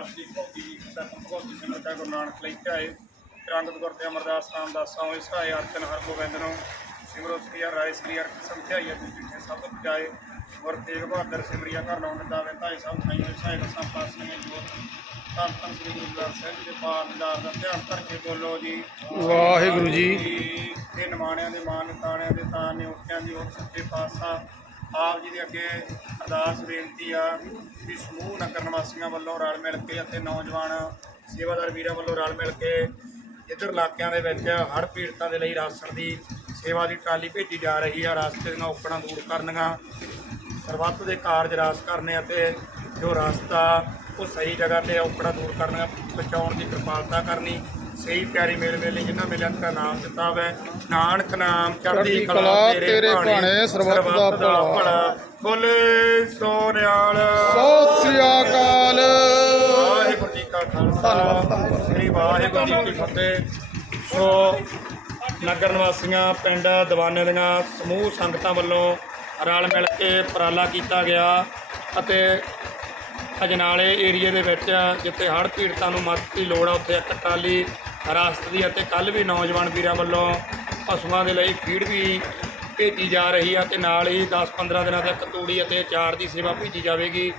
ਆਰਤੀ ਭਗਤੀ ਸਤਿ ਭਗਤੀ ਸਿਮਰਤਾ ਗੁਰੂ ਨਾਨਕ ਲਈ ਧਿਆਏ ਰੰਗਤ ਗੁਰ ਤੇ ਅਮਰਦਾਸ ਰਾਮਦਾਸਾਂ ਹੋਏ ਸਹਾਇ ਅਰਚਨ ਹਰ ਗੋਬਿੰਦ ਨੂੰ ਸਿਮਰੋ ਸ੍ਰੀ ਹਰਿ ਰਾਏ ਸ੍ਰੀ ਅਰਕ ਸੰਧਿਆਈ ਅਜੀ ਜਿਠੇ ਸਭ ਪੁਜਾਏ ਗੁਰ ਤੇਗ ਬਹਾਦਰ ਸਿਮਰਿਆ ਘਰ ਲਾਉਣ ਦਾਵੇ ਧਾਈ ਸਭ ਥਾਈਂ ਹੋਏ ਸਹਾਇ ਰਸਾਂ ਪਾਸੀਆਂ ਜੋਤ ਧੰਨ ਧੰਨ ਸ੍ਰੀ ਗੁਰੂ ਗ੍ਰੰਥ ਸਾਹਿਬ ਜੀ ਦੇ ਪਾਠ ਦਾ ਧਿਆਨ ਧਰ ਕੇ ਬੋਲੋ ਜੀ। ਵਾਹਿਗੁਰੂ ਜੀ। ਇਹ ਨਿਮਾਣਿਆਂ ਦੇ ਮਾਨ ਤਾਣਿਆਂ ਦੇ ਤਾਣ ਨੇ ਉੱਠਿਆਂ ਦੀ ਉਹ ਸੱਚੇ ਪਾਤਸ਼ਾਹ ਆਪ ਜੀ ਦੇ ਅੱਗੇ ਅਰਦਾਸ ਬੇਨਤੀ ਆ ਵੀ ਸਮੂਹ ਨਗਰ ਨਿਵਾਸੀਆਂ ਵੱਲੋਂ ਰਲ ਮਿਲ ਕੇ ਅਤੇ ਨੌਜਵਾਨ ਸੇਵਾਦਾਰ ਵੀਰਾਂ ਵੱਲੋਂ ਰਲ ਮਿਲ ਕੇ ਇੱਧਰ ਇਲਾਕਿਆਂ ਦੇ ਵਿੱਚ ਹੜ੍ਹ ਪੀੜਤਾਂ ਦੇ ਲਈ ਰਾਸ਼ਨ ਦੀ ਸੇਵਾ ਦੀ ਟਰਾਲੀ ਭੇਜੀ ਜਾ ਰਹੀ ਆ। ਰਸਤੇ ਦੀਆਂ ਔਕੜਾਂ ਦੂਰ ਕਰਨੀਆਂ, ਸਰਬੱਤ ਦੇ ਕਾਰਜ ਰਾਸ ਕਰਨੇ ਅਤੇ ਜੋ ਰਸਤਾ ਉਹ ਸਹੀ ਜਗ੍ਹਾ ਤੇ ਔਕੜਾਂ ਦੂਰ ਕਰਨੀਆਂ, ਪਹੁੰਚਾਉਣ ਦੀ ਕਿਰਪਾਲਤਾ ਕਰਨੀ। ਸਹੀ ਪਿਆਰੀ ਮੇਲ ਵੇਲੇ ਜਿਨ੍ਹਾਂ ਮੇਲਿਆਂ ਦਾ ਨਾਮ ਦਿੱਤਾ ਹੋਵੇ ਨਾਨਕ ਨਾਮ ਚੜ੍ਹਦੀ ਕਲਾ ਤੇਰੇ ਭਾਣੇ ਸਰਬੱਤ ਦਾ ਭਲਾ। ਬੋਲੇ ਸੋਨਿਆਲ। ਸਤਿ ਸ੍ਰੀ ਅਕਾਲ। ਵਾਹਿਗੁਰੂ ਜੀ ਕਾ ਖਾਲਸਾ। ਸ੍ਰੀ ਵਾਹਿਗੁਰੂ ਜੀ ਕੀ ਫਤਿਹ। ਸੋ ਨਗਰ ਨਿਵਾਸੀਆਂ ਪਿੰਡ ਦੀਵਾਨੇ ਦੀਆਂ ਸਮੂਹ ਸੰਗਤਾਂ ਵੱਲੋਂ ਰਲ ਮਿਲ ਕੇ ਉਪਰਾਲਾ ਕੀਤਾ ਗਿਆ ਅਤੇ ਅਜਨਾਲੇ ਏਰੀਏ ਦੇ ਵਿੱਚ ਜਿੱਥੇ ਹੜ੍ਹ ਪੀੜਤਾਂ ਨੂੰ ਮਦਦ ਦੀ ਲੋੜ ਆ ਉੱਥੇ ਇੱਕ ਟਰਾਲੀ ਰਾਸਤ ਦੀ ਅਤੇ ਕੱਲ ਵੀ ਨੌਜਵਾਨ ਵੀਰਾਂ ਵੱਲੋਂ ਪਸ਼ੂਆਂ ਦੇ ਲਈ ਫੀਡ ਵੀ ਭੇਜੀ ਜਾ ਰਹੀ ਆ ਤੇ ਨਾਲ ਹੀ 10-15 ਦਿਨਾਂ ਤੱਕ ਤੂੜੀ ਅਤੇ ਅਚਾਰ ਦੀ ਸੇਵਾ ਭੇਜੀ ਜਾਵੇਗੀ।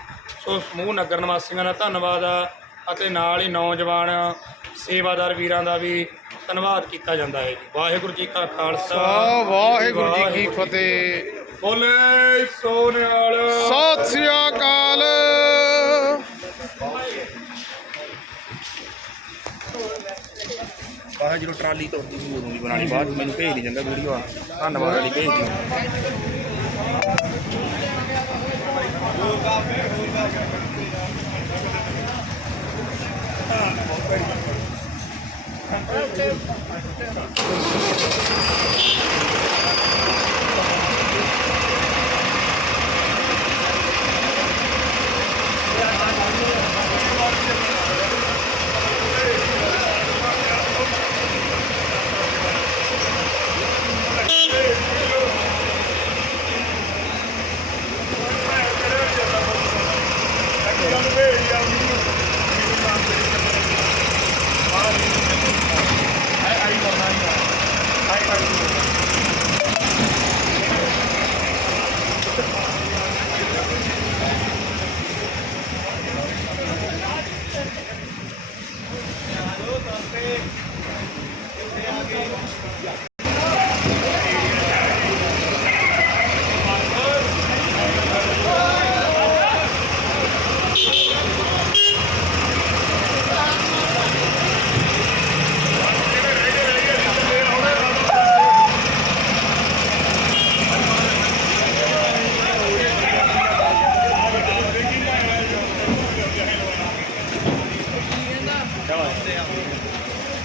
ਸੋ ਸਮੂਹ ਨਗਰ ਨਿਵਾਸੀਆਂ ਦਾ ਧੰਨਵਾਦ ਆ ਅਤੇ ਨਾਲ ਹੀ ਨੌਜਵਾਨ ਸੇਵਾਦਾਰ ਵੀਰਾਂ ਦਾ ਵੀ ਧੰਨਵਾਦ ਕੀਤਾ ਜਾਂਦਾ ਹੈ ਵਾਹਿਗੁਰੂ ਜੀ ਕਾ ਖਾਲਸਾ। ਵਾਹਿਗੁਰੂ ਜੀ ਕੀ ਫਤਿਹ। ਬੋਲੇ ਸੋਨਿਆਲ। ਸਤਿ ਆਹ ਜਦੋਂ ਟਰਾਲੀ ਤੋੜਦੀ ਸੀ, ਉਦੋਂ ਦੀ ਬਣਾ ਬਾਅਦ ਮੈਨੂੰ ਭੇਜ ਦੀ ਜਾਂਦਾ ਵੀਡੀਓ ਆ ਧੰਨਵਾਦ ਵਾਲੀ ਭੇਜ ਦੀ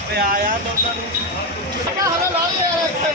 ਓਏ ਆ ਯਾਰ ਦੋਸਤਾਂ ਨੂੰ ਹਲੋ ਲਾ ਦੇ ਯਾਰ ਇੱਥੇ